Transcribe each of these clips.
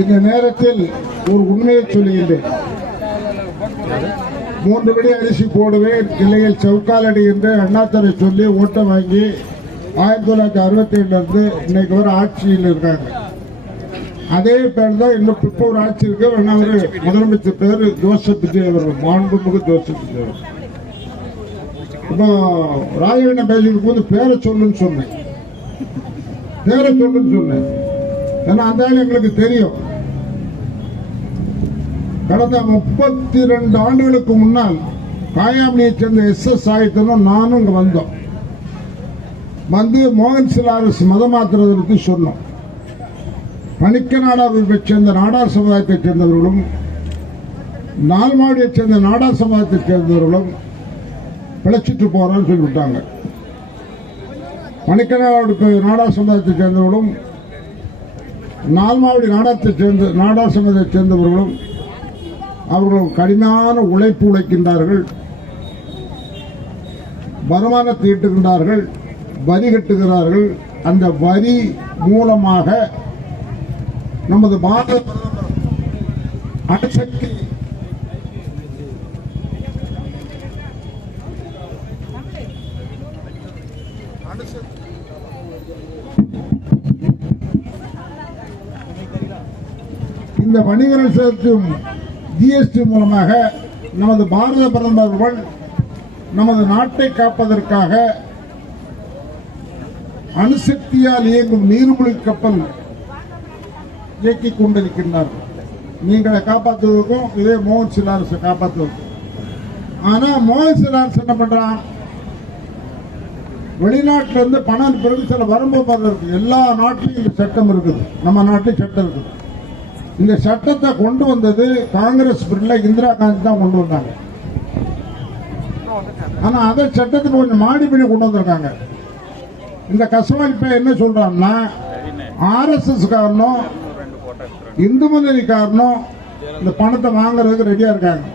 இந்த நேரத்தில் ஒரு உண்மையை சொல்லுகின்றேன். 3 படி அரிசி போடுவேன், இல்லையில் சவுக்காலடி என்று அண்ணாத்தரை சொல்லி ஓட்டம் வாங்கி 1967 இருந்து இன்னைக்கு ஒரு ஆட்சியில் இருக்காங்க. அதே பேர் தான் இன்னும் இப்போ ஒரு ஆட்சி இருக்கு. அவரு முதலமைச்சர் பேரு ஜோசப் விஜய் அவர்கள், மாண்புமிகு ஜோசப் விஜய் அவர்கள். இப்போ ராஜவீன பேசிட்டு போது பேரை சொல்லுன்னு சொன்னேன், பேரை சொல்லுன்னு சொன்னேன். ஏன்னா அந்த எங்களுக்கு தெரியும். கடந்த 32 ஆண்டுகளுக்கு முன்னால் காயாமணியை சேர்ந்த SS ஆயத்தனும் நானும் இங்க வந்தோம். வந்து மோகன் சிலாரஸ் மதம் மாற்றுவதை பற்றி சொன்னோம். பணிக்க நாடாரை சேர்ந்த நாடார் சமுதாயத்தைச் சேர்ந்தவர்களும் நால்மாடியைச் சேர்ந்த நாடார் சமுதாயத்தைச் சேர்ந்தவர்களும் பிழைச்சிட்டு போறோம்னு சொல்லிவிட்டாங்க. பணிக்க நாடார் சமுதாயத்தைச் சேர்ந்தவர்களும் நால்மாவடி நாடார் சமுதாயத்தைச் சேர்ந்தவர்களும் அவர்கள் கடுமையான உழைப்பு உழைக்கின்றார்கள், வருமானத்தை ஈட்டுகின்றார்கள், வரி கட்டுகிறார்கள். அந்த வரி மூலமாக நமது பாரத அணுசக்தி இந்த வணிகர்கள் செலுத்தும் GST மூலமாக நமது பாரத பிரதமர்கள் நமது நாட்டை காப்பதற்காக அணுசக்தியால் இயங்கும் நீர்மூழ்கி கப்பல் இயக்கிக் கொண்டிருக்கின்றார்கள். நீங்களை காப்பாற்றுவதற்கும் இதே மோகன் சிலாரசை காப்பாற்றுவதற்கும். ஆனா மோகன் சிலாரஸ் என்ன பண்றான்? வெளிநாட்டில இருந்து பணம் பிறகு சில வரம்பு இருக்கு. எல்லா நாட்டிலும் இந்த சட்டம் இருக்குது, நம்ம நாட்டில் சட்டம் இருக்குது. இந்த சட்டத்தை கொண்டு வந்தது காங்கிரஸ் பிரில இந்திரா காந்தி தான் கொண்டு வந்தாங்க. ஆனா அதை சட்டத்துக்கு கொஞ்சம் மாடி பண்ணி கொண்டு வந்திருக்காங்க. இந்த கசவாளிப்பை என்ன சொல்றான்னா, RSS காரணம் இந்து முன்னணி காரணம் இந்த பணத்தை வாங்குறதுக்கு ரெடியா இருக்காங்க.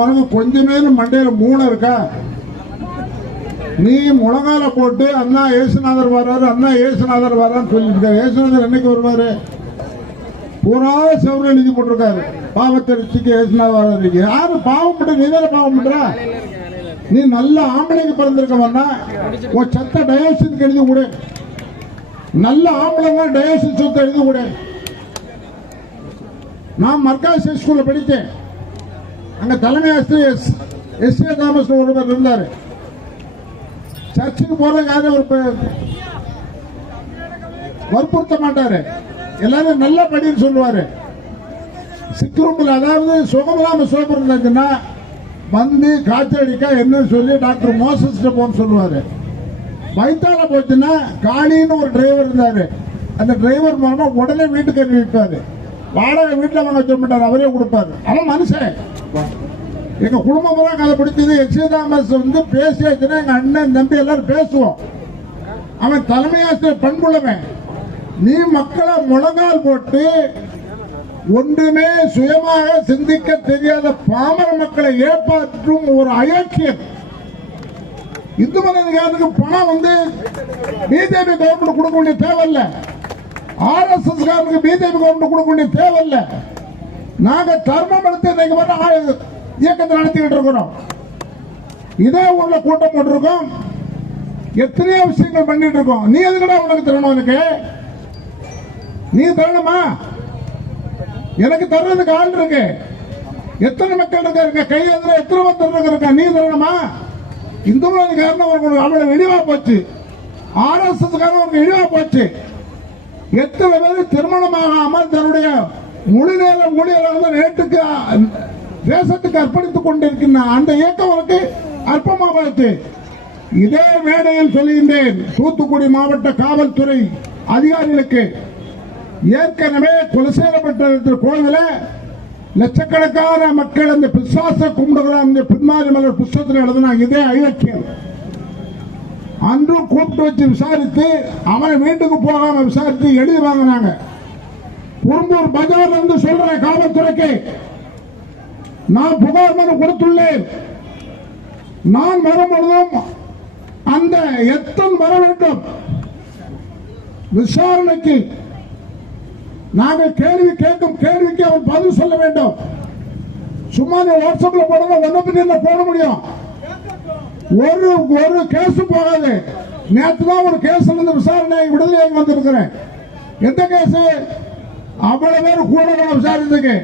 உனக்கு கொஞ்சமே மண்டையில மூளை இருக்கா? நீ முழங்கால போட்டு அண்ணா ஏசுநாதர் வர்றாரு, அண்ணா ஏசுநாதர் வர்றான்னு சொல்லிட்டு ஏசுநாதர் என்னைக்கு வருவாரு? பூரா செவரு எழுதி போட்டிருக்காரு, பாவத்தரிசிக்கு ஏசுநாதர் வர்றாரு. யாரு பாவம் பண்ற? நீ தானே பாவம் பண்ற. நீ நல்ல ஆம்பளைக்கு பிறந்திருக்கவன்னா உன் சத்த டயோசிஸ்க்கு எழுதி கொடு. நல்ல ஆம்பளைங்க டயோசிஸ் சொத்தை எழுதி கொடு. நான் மர்காஸ் ஸ்கூல்ல படித்தேன். அங்க தலைமை ஆசிரியர் S.A. தாமஸ் ஒருவர் இருந்தாரு. சர்ச்சுக்கு போறதுக்காக ஒரு வற்புறுத்த மாட்டாரு, எல்லாரும் நல்ல படின்னு சொல்லுவாரு. சிக்குறும்புல அதாவது சுகமில்லாம சோப்பு இருந்தாச்சுன்னா வந்து காய்ச்சல் அடிக்கா என்னன்னு சொல்லி டாக்டர் மோசஸ் போன்னு சொல்லுவாரு. வயிற்றால போச்சுன்னா காளின்னு ஒரு டிரைவர் இருந்தாரு. அந்த டிரைவர் மூலமா உடனே வீட்டுக்கு அனுப்பிப்பாரு. வாடகை வீட்டுல வாங்க சொல்ல மாட்டாரு, அவரே கொடுப்பாரு. அவன் மனுஷன். எங்க குடும்பம் பூரா கதை பிடிச்சது. S.A. தாமஸ் வந்து பேசியாச்சுன்னா எங்க அண்ணன் தம்பி எல்லாரும் பேசுவோம். அவன் தலைமை ஆசிரியர் பண்புள்ளவன். நீ மக்களை முழங்கால் போட்டு ஒன்றுமே சுயமாக சிந்திக்க தெரியாத பாமர மக்களை ஏற்பாற்றும் ஒரு அயோக்கியம். இந்து மதத்துக்கு பணம் வந்து பிஜேபி கவர்மெண்ட் கொடுக்க வேண்டிய தேவையில்லை, RSS காரனுக்கு பிஜேபி கவர்மெண்ட் கொடுக்க வேண்டிய தேவையில்லை. நாங்க தர்மம் எடுத்து இன்னைக்கு வர இயக்கத்தை நடத்திக்கிட்டு இருக்கிறோம். இதே ஊர்ல கூட்டம் போட்டிருக்கோம், எத்தனையோ விஷயங்கள் பண்ணிட்டு இருக்கோம். நீ எதுக்கடா உனக்கு தரணும்? எனக்கு நீ தரணுமா? எனக்கு தர்றதுக்கு ஆள் இருக்கு. எத்தனை மக்கள் இருக்காங்க கையில் எத்தனை மக்கள் இருக்கா? நீ தரணுமா? இந்து காரணம் அவளை இழிவா போச்சு, RSS காரணம் இழிவா போச்சு. எத்தனை பேர் திருமணமாகாமல் தன்னுடைய முழு நேர ஊழியர்கள் நேற்றுக்கு தேசத்துக்கு அர்ப்பணித்துக் கொண்டிருக்கின்ற அந்த இயக்கம் உனக்கு அற்பமாக போச்சு. இதே மேடையில் சொல்லுகின்றேன், தூத்துக்குடி மாவட்ட காவல்துறை அதிகாரிகளுக்கு ஏற்கனவே கொலை செய்யப்பட்ட கோவில லட்சக்கணக்கான மக்கள் அந்த பிசாச கும்பிடுகிறார். பின்மாரி மலர் புத்தகத்தில் எழுதினாங்க. இதே அயோக்கியம் அன்று கூப்பிட்டு வச்சு விசாரித்து அவனை வீட்டுக்கு போகாம விசாரித்து எழுதி வாங்கினாங்க. குறும்பூர் பஜார்ல இருந்து சொல்றேன், காவல்துறைக்கு நான் புகார் மனு கொடுத்துள்ளேன். நான் வரும்பொழுதும் அந்த எத்தனை வர வேண்டும் விசாரணைக்கு நாங்கள் கேள்வி கேட்கும் கேள்விக்கு அவர் பதில் சொல்ல வேண்டும். சும்மா நீ வாட்ஸ்அப்ல போடுங்க, ஒன்ன பத்தி என்ன போட முடியும்? ஒரு கேஸ் போகாது. நேற்று தான் ஒரு கேஸ்ல இருந்து விசாரணை விடுதலை வந்திருக்கிறேன். எந்த கேஸ்? அவ்வளவு பேர் கூடங்குளம் விசாரிச்சதுக்கு.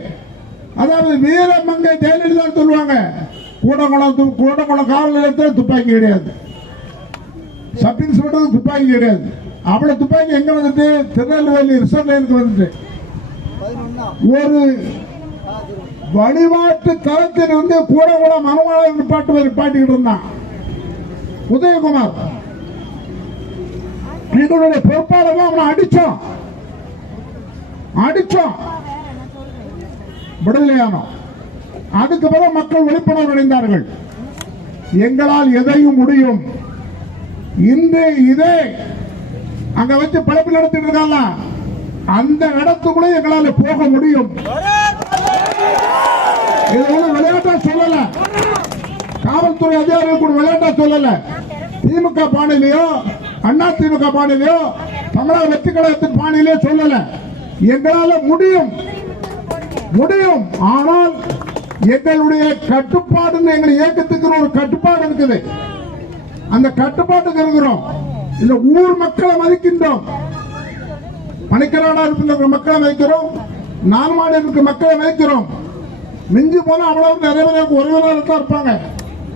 அதாவது வீரமங்கை ஜெயலலிதா சொல்லுவாங்க, கூடங்குளம் காவல் நிலையத்தில் துப்பாக்கி கிடையாது, சப் இன்ஸ்பெக்டர் துப்பாக்கி கிடையாது. அவ்வளவு துப்பாக்கி எங்க வந்துட்டு? திருநெல்வேலி ரிசர்வ் லைனுக்கு வந்துட்டு. ஒரு வழிபாட்டு தளத்தில் இருந்து கூடங்குளம் மனவாளர் நிப்பாட்டிக்கிட்டு இருந்தான் உதயகுமார். எங்களுடைய பொறுப்பாளர்கள் அவனை அடிச்சோம் விடுதலையானோம். அதுக்கு பிறகு மக்கள் விழிப்புணர்வு அடைந்தார்கள். எங்களால் எதையும் முடியும். இன்று இதே அங்க வச்சு பழப்பு நடத்திட்டு இருக்காங்க, அந்த இடத்துக்குள்ள எங்களால் போக முடியும். இது விளையாட்டா சொல்லல, காவல்துறை அதிகாரிகள் கூட விளையாட்டா சொல்லல. திமுக பாணிலையோ அண்ணா திமுக பாணிலையோ தமிழக வெற்றி கழகத்தின் பாணியிலே சொல்லல. எங்களால முடியும். ஆனால் எங்களுடைய கட்டுப்பாடு, எங்கள் இயக்கத்துக்கு ஒரு கட்டுப்பாடு இருக்குது. அந்த கட்டுப்பாட்டுக்கு இருக்கிறோம். இந்த ஊர் மக்களை மதிக்கின்றோம். பணிக்கராடா இருக்கிற மக்களை மதிக்கிறோம், நான்மாடு இருக்கிற மக்களை மதிக்கிறோம். மிஞ்சி போனா அவ்வளவு நிறைய பேர் ஒருவராக இருப்பாங்க,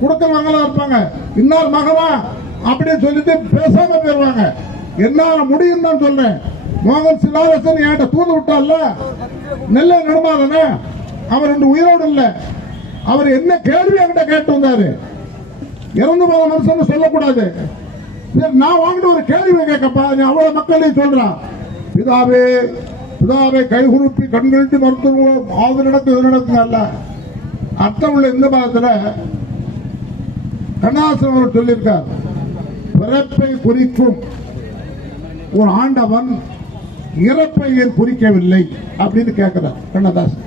குடுக்கல் வாங்கலாம் இருப்பாங்க. இன்னார் மகனா அப்படின்னு சொல்லிட்டு பேசாம போயிருவாங்க. என்னால முடியும் தான் சொல்றேன். மோகன் சிலாரசன் என்கிட்ட தூது விட்டால, நெல்லை நடுமாறன, அவர் ரெண்டு உயிரோடு இல்ல. அவர் என்ன கேள்வி என்கிட்ட கேட்டு வந்தாரு, இறந்து போன மனுஷன் சொல்லக்கூடாது. நான் வாங்கிட்டு ஒரு கேள்வி கேட்கப்பா, நீ அவ்வளவு மக்களையும் சொல்றான். பிதாவை கைகுறுப்பி கண்கழித்து மருத்துவம் அது நடக்கும் இது நடக்கும் அல்ல. அர்த்தம் உள்ள இந்த பாகத்தில் கண்ணாசன் அவர் சொல்லியிருக்கார், பிறப்பை குறிக்கும் ஒரு ஆண்டவன் இறப்பை ஏன் குறிக்கவில்லை அப்படின்னு கேட்கிறார் கண்ணதாசன்.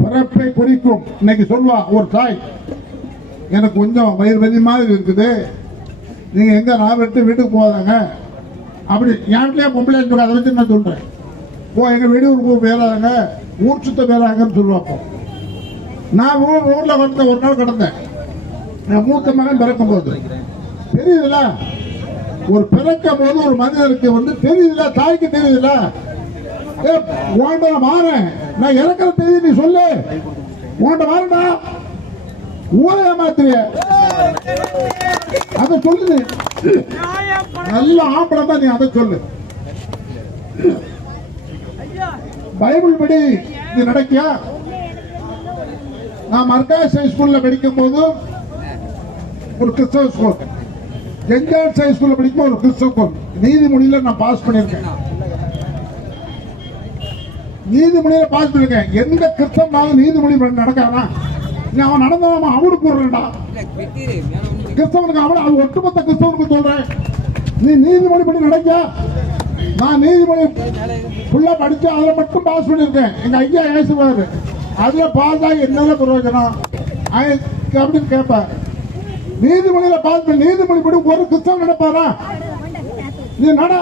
பிறப்பை குறிக்கும். இன்னைக்கு சொல்வா ஒரு தாய், எனக்கு கொஞ்சம் வயிறு வலி மாதிரி இருக்குது, நீங்க எங்க நான் விட்டு வீட்டுக்கு போதாங்க அப்படி என்கிட்டயே பொம்பளை அதை வச்சு நான் சொல்றேன், எங்க வெளியூருக்கு வேறாங்க, ஊர் சுத்த வேறாங்கன்னு சொல்லுவாப்போ. நான் ஊர்ல கடந்த ஒரு நாள் கடந்தேன். என் மூத்த மகன் பிறக்கும் போது தெரியுதுல, ஒரு பிறக்கும் போது ஒரு மனிதனுக்கு வந்து தெரியுதுல, தாய்க்கு தெரியுதுல, உன்ட மாறேன் நான் இறக்கிற தெரியுது, நீ சொல்லு உன்ட மாறடா, ஊரை ஏமாத்திரிய அதை சொல்லுது. நல்ல ஆம்பளை தான் நீ அதை சொல்லு. பைபிள் படி இது நடக்கியா? நான் மர்காஸ் ஹை ஸ்கூல்ல படிக்கும் போது ஒரு கிறிஸ்தவ ஸ்கூல், ஜென்ஜான்ஸ் ஹை ஸ்கூல்ல படிக்கும் ஒரு கிறிஸ்தவ ஸ்கூல், நீதிமொழியில நான் பாஸ் பண்ணிருக்கேன். நீதிமொழியில பாஸ் பண்ணிருக்கேன். எந்த கிறிஸ்தவனாலும் நீதிமொழி நடக்காதா? நீ அவன் நடந்தவன் அவனுக்கு போடுறா கிறிஸ்தவனுக்கு, அவன் அது ஒட்டுமொத்த கிறிஸ்தவனுக்கு சொல்றேன். நீ நீதிமொழி படி நடக்க. நான் நீதிமொழி ஃபுல்லா படிச்சு அதுல மட்டும் பாஸ் பண்ணிருக்கேன். எங்க ஐயா ஏசுவாரு, அதுல பாஸ் ஆகி என்ன பிரயோஜனம் அப்படின்னு கேட்பார். நீதிமொழியில பாஸ் பண்ணி நீதிமொழி படி ஒரு கிறிஸ்தவன் நடப்பாரா? நீ நட,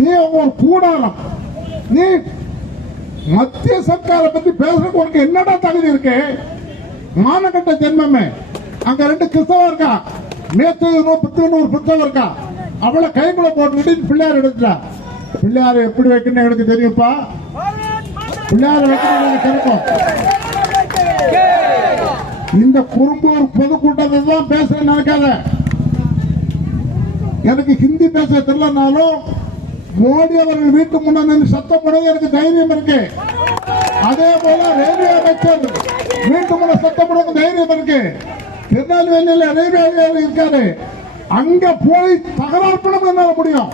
நீ ஒரு கூடாரம். நீ மத்திய சர்க்காரை பத்தி பேசுறதுக்கு உனக்கு என்னடா தகுதி இருக்கு? மானகட்ட ஜென்மமே. அங்க ரெண்டு கிறிஸ்தவம் இருக்கா, நேற்று ஒரு புத்தகம் இருக்கா, அவளை கைக்குள்ள போட்டு பிள்ளையார் எடுத்துட்டா. பிள்ளையார் எப்படி வைக்கணும் எனக்கு தெரியும்ப்பா. பிள்ளையார் வைக்கணும் தெரியும். இந்த குறும்பூர் பொதுக்கூட்டத்தில் தான் பேச நினைக்காத. எனக்கு ஹிந்தி பேச தெரியலனாலும் மோடி அவர்கள் வீட்டு முன்னாடி சத்தம் போடுறது எனக்கு தைரியம் இருக்கு. அதே போல ரயில்வே அமைச்சர் வீட்டு முன்ன சத்தம் போடுறது தைரியம் இருக்கு. திருநெல்வேலியில் ரயில்வே அதிகாரி இருக்காரு, அங்க போய் தகராறு பண்ண என்ன முடியும்?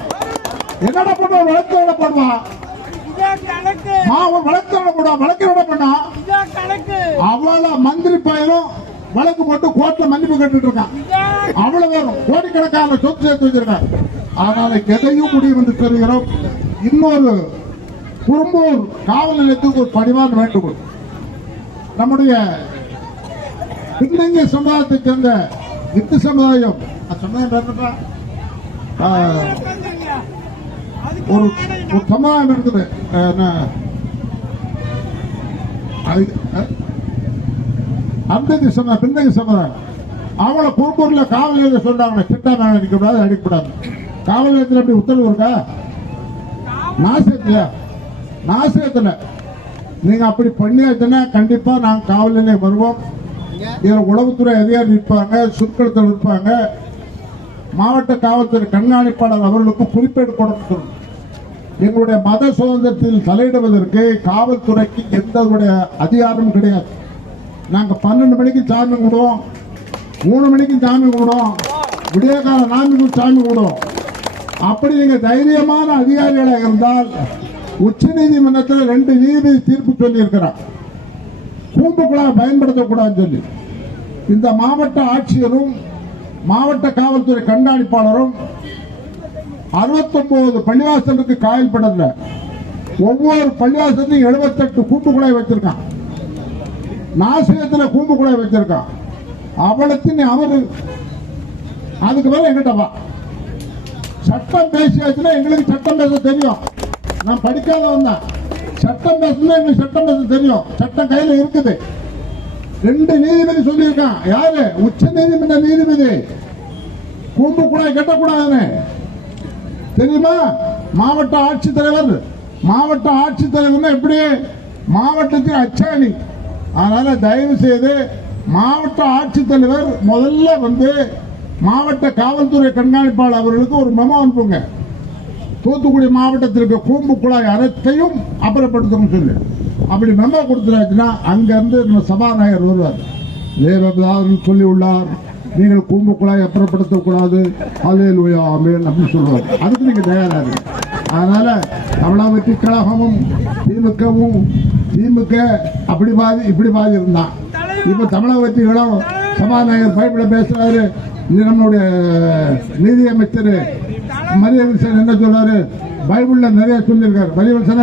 என்னடா பண்ண வழக்கு பண்ணுவான், வழக்கு பண்ணா அவள மந்திரி பயிலும் வழக்கு போட்டு கோர்ட்ல மன்னிப்பு கேட்டு இருக்கான். அவ்வளவு வரும், கோடிக்கணக்கான சொத்து சேர்த்து வச்சிருக்கான். அதனால எதையும் முடியும் என்று தெரிகிறோம். இன்னொரு குறும்பூர் காவல் நிலையத்துக்கு ஒரு பணிவான வேண்டுகோள். நம்முடைய பின்தங்கிய சமுதாயத்தை சேர்ந்த இந்து சமுதாயம், ஒரு சமுதாயம் இருக்குது. அந்ததி சமுதாயம், பிந்தகி சமுதாயம். அவங்கள குறுப்பூர்ல காவல் நிலையத்தில் சொன்னாங்க, திட்டம் அடிக்கக்கூடாது, அடிக்கக்கூடாது. காவல் நிலையத்தில் அப்படி உத்தரவு இருக்கா? நாசத்துல நீங்க அப்படி பண்ணியாச்சுன்னா கண்டிப்பா நாங்க காவல் நிலையம் வருவோம். இதுல உளவுத்துறை அதிகாரி இருப்பாங்க, சுற்களத்தில் இருப்பாங்க, மாவட்ட காவல்துறை கண்காணிப்பாளர் அவர்களுக்கு குறிப்பேடு கொடுக்கணும். எங்களுடைய மத சுதந்திரத்தில் தலையிடுவதற்கு காவல்துறைக்கு எந்த அதிகாரமும் கிடையாது. நாங்க 12 மணிக்கு சாமி கும்பிடுவோம், 3 மணிக்கு சாமி கும்பிடுவோம், விடியகால 4 சாமி கும்பிடுவோம். அப்படி நீங்க தைரியமான அதிகாரிகளாக இருந்தால் உச்ச நீதிமன்றத்தில் 2 நீதிபதி தீர்ப்பு சொல்லி இருக்கிறார், கூம்புக்குழாய் பயன்படுத்தக்கூடாதுன்னு சொல்லி. இந்த மாவட்ட ஆட்சியரும் மாவட்ட காவல்துறை கண்காணிப்பாளரும் 69 பள்ளிவாசலுக்கு காயல்படல, ஒவ்வொரு பள்ளிவாசலையும் 78 கூம்புக்குழாய் வச்சிருக்கான், நாசியத்தில் கூம்புக்குழாய் வச்சிருக்கான். அவளத்தின் அவரு அதுக்கு மேல எங்கிட்ட வா, சட்டம் பேசியாச்சுன்னா எங்களுக்கு சட்டம் பேச தெரியும். நான் படிக்காதவன் தான், சட்டம் பேசணும் எங்களுக்கு சட்டம் பேச தெரியும். சட்டம் கையில இருக்குது. 2 நீதிபதி சொல்லியிருக்கான். யாரு? உச்ச நீதிமன்ற நீதிபதி. கூம்பு குழாய் கட்டக்கூடாதுன்னு தெரியுமா? மாவட்ட ஆட்சித்தலைவர். மாவட்ட ஆட்சித்தலைவர் எப்படி? மாவட்டத்தின் அச்சாணி. அதனால தயவு செய்து மாவட்ட ஆட்சித்தலைவர் முதல்ல மாவட்ட காவல்துறை கண்காணிப்பாளர் அவர்களுக்கு ஒரு மெமோ அனுப்புங்க. தூத்துக்குடி மாவட்டத்திற்கு கூம்பு குழாய் அனைத்தையும் அப்புறப்படுத்தணும் சொல்லி அப்படி மெமோ கொடுத்துருச்சுன்னா அங்கிருந்து நம்ம சபாநாயகர் வருவார். வேறு சொல்லி உள்ளார், நீங்கள் கூம்பு குழாய் அப்புறப்படுத்தக்கூடாது, அல்லேலூயா ஆமென் அப்படின்னு சொல்லுவார். அதுக்கு நீங்க தயாரா இருக்கு. அதனால தமிழக கழகமும் திமுக அப்படி பாதி இப்படி பாதி இருந்தான். இப்ப தமிழக வெற்றிகளும் சபாநாயகர் பைபிள பேசுறாரு. நம்மளுடைய நிதியமைச்சர் மரியவில்சன் என்ன சொல்றாரு? பைபிள்ல நிறைய சொல்லியிருக்காரு. மரியவில்சன்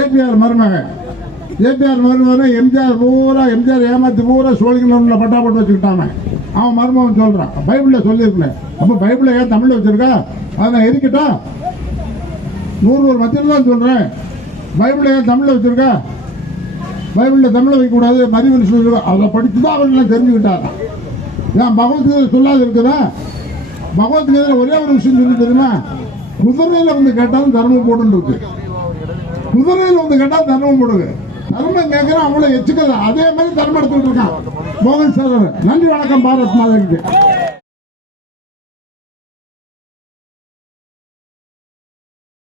ஏபிஆர் மருமகன். எம்ஜிஆர் ஏமாத்தி பூரா சோழிங்கநல்லூர்ல பட்டா போட்டு வச்சுக்கிட்டாங்க. அவன் மருமகன் சொல்றான், பைபிள்ல சொல்லியிருக்கேன். அப்ப பைபிள்ல ஏன் தமிழ்ல வச்சிருக்கா? அதை நான் இருக்கட்டா? 100 மத்தியில் தான் சொல்றேன். பைபிள்ல ஏன் தமிழ்ல வச்சிருக்கா? பைபிள்ல தமிழ்ல வைக்க கூடாது, மரியவில்சன் சொல்லிருக்கா. அதை படிச்சுதான் அவர்கள் தெரிஞ்சுக்கிட்டாங்க. ஏன் பகவத்கீதை சொல்லாது இருக்குதா? பகவத்கீதையில ஒரே ஒரு விஷயம் சொல்லி தெரியுமா? குதிரையில கேட்டாலும் தர்மம் போட்டு இருக்கு. குதிரையில கேட்டாலும் தர்மம் போடுங்க. தர்மம் கேட்கிறேன், அவங்கள எச்சுக்கல. அதே மாதிரி தர்மம் எடுத்துட்டு இருக்கான் மோகன் சார். நன்றி, வணக்கம். பாரத் மாதா.